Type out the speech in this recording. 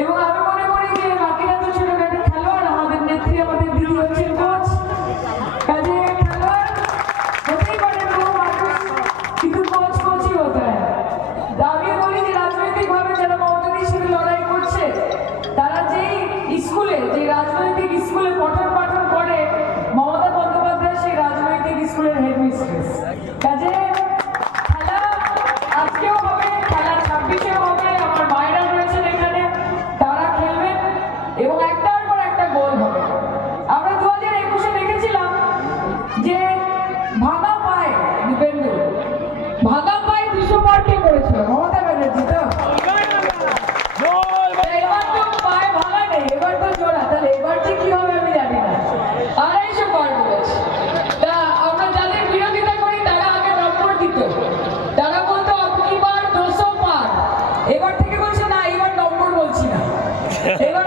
এবং আমি মনে করি যে বাকিরা তো ছোটখাটো খেলোয়াড়, আমাদের নেত্রী আমাদের দিদি হচ্ছেন কোচ। কাজে খেলোয়াড় হতেই পারে কোনো মানুষ, কিন্তু কোচ কোচই হতে হয়। আমি বলি যে রাজনৈতিকভাবে যারা মমতাদির সাথে লড়াই করছে, তারা যেই স্কুলে, যে রাজনৈতিক স্কুলে পঠন পাঠন করে, মমতা বন্দ্যোপাধ্যায় সেই রাজনৈতিক স্কুলের হেডমিস্ট্রেস। কাজে খেলা আজকেও হবে, খেলা 26-এও হবে। আমার মায়েরা রয়েছেন এখানে, তারা খেলবেন এবং একটার পর একটা গোল হবে। আমরা 2021-এ দেখেছিলাম যে ভাঙা পায়ে দীপেন্দু, ভাঙা পায়ে বিশ্বকাপ কে করেছিল? মমতা ব্যানার্জি। তো এবার তো পায়ে ভাঙা নেই, এবার তো জোড়া। তাহলে এবার যে কি হবে আমি জানি না। 250 পার বলেছে। তা আমরা যাদের বিরোধিতা করি তারা আগে নম্বর দিত, তারা বলতো আপনি বার 200 পার। এবার থেকে বলছে না, এবার নম্বর বলছি না, এবার